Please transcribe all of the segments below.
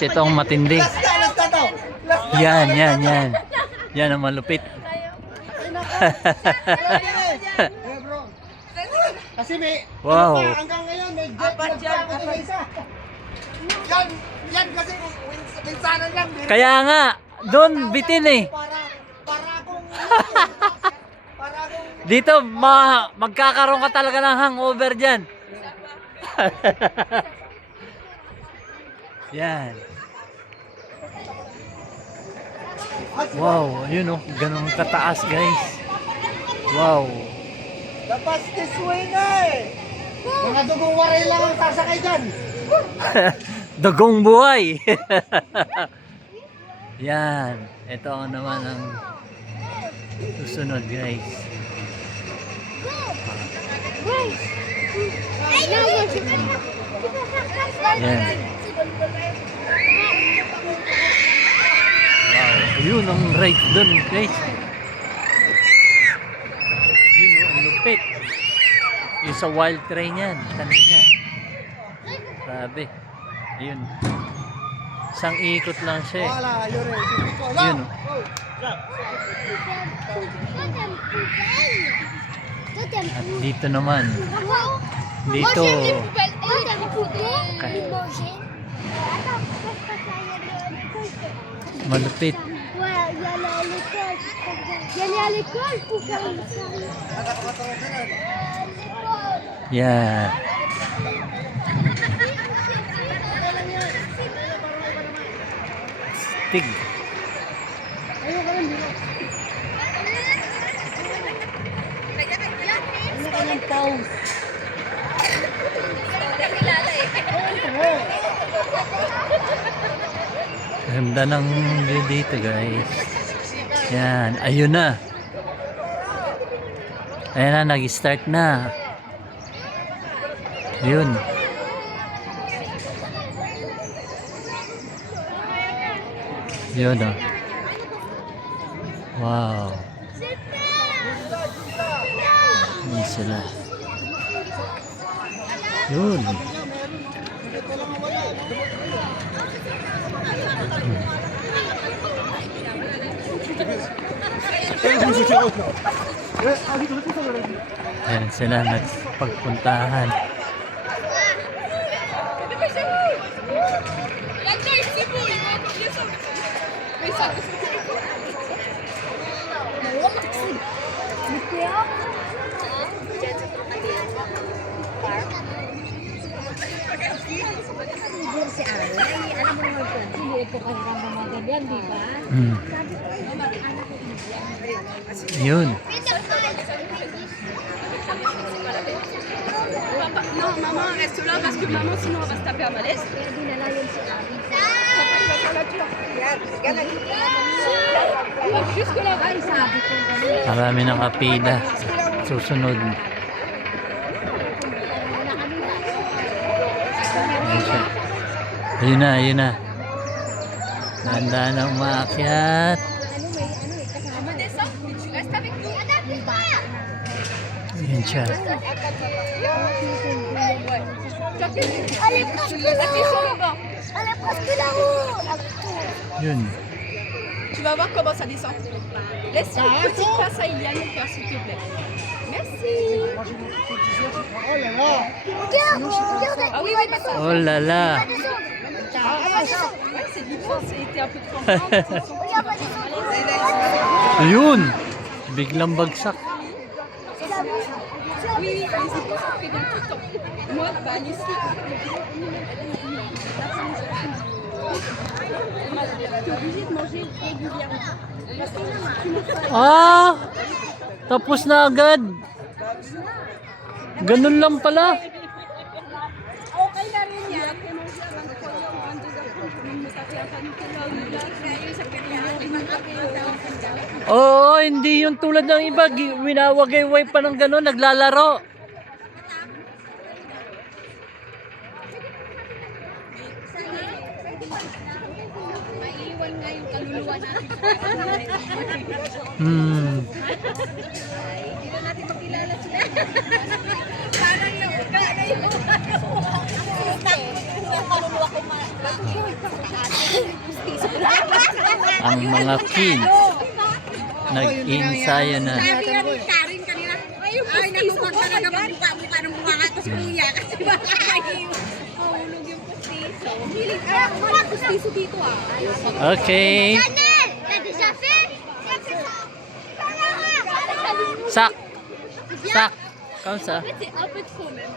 Ito ang matindi. Yan. Yan ang malupit. Kasi may Wow. hanggang ngayon may apat yan. Yan kasi minsanan lang. Kaya nga, doon bitin eh. Para akong Dito, magkakaroon ka talaga ng hangover dyan. Yan. Wow, yun oh, ganun kataas guys. Wow. dapat this way na eh. Mga dugong waray lang ang sasakay dyan. Dagong buhay. Yan. Ito naman ang susunod guys. Yan. Wow. Yun ang right dun guys. Yun oh, ang lupit. Yung sa wild train yan. Kanina. Grabe. Ayun. Isang ikot lang siya eh. Wala, yun eh. Yun oh. At dito naman. Dito. Malupit. Yeah. Stig. Ganda ng view dito guys. Yan, ayun na. Ayan na, nag-start na. Yun. Yun oh. Wow. Yun sila. Yun. Ayan sila nagpagpuntahan. Si Alay, alam mo naman po, sinuot ko kayo ng mga ganyan, di ba? Yun. Non, maman reste là parce que maman sinon on va se taper à malaise. Kaya dinala yun si Abby. Jusque là. Ay, sabi ko ganun. Marami ng kapila. Susunod. Ayun siya. Ayun na, ayun na. Dahan-dahan na umaakyat. Me descends, mais tu restes avec nous. Ayun siya. Allez, presque Appuie sur le banc. Allez, presque là-haut. Yun. Tu vas voir comment ça descend. Laisse une petite place à Iliane, mon cœur, s'il te plaît. Merci. Oh là là. Regarde, Ah oui, oui, pas ça. Oh la la. Ouais, c'est différent, c'était un peu trop lent. Ayun. Biglang bagsak. Oui, mais c'est concentré dans tout le temps. Moi, bah, ici. T'es obligé de manger régulièrement. Ah! Tapos na agad. Ganun lang pala. Okay na rin yan. Kaya manger avant 3 heures ou 22 heures pour me taper un panique là ou là. Oo, hindi yung tulad ng iba. Winawagay-way pa ng ganun. Naglalaro. Maiiwan nga yung kaluluwa natin. Hindi na natin makilala sila. Parang yung uka na yung kaluluwa ko. Ang mga kids nag-ensayo na. Sabi nga ni Karin kanina, ay natupag talaga magbuka-buka ng bunga tapos kuya kasi baka kayo. Mahulog yung pustiso. Hilig ka, walang pustiso dito ah. Okay. Sak. Sak. Comme ça. C'est un peu trop même.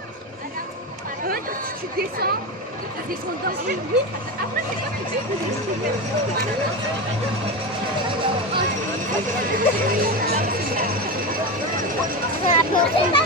Quand tu descends, d'un coup, oui. Après, c'est pas que tu Grabe.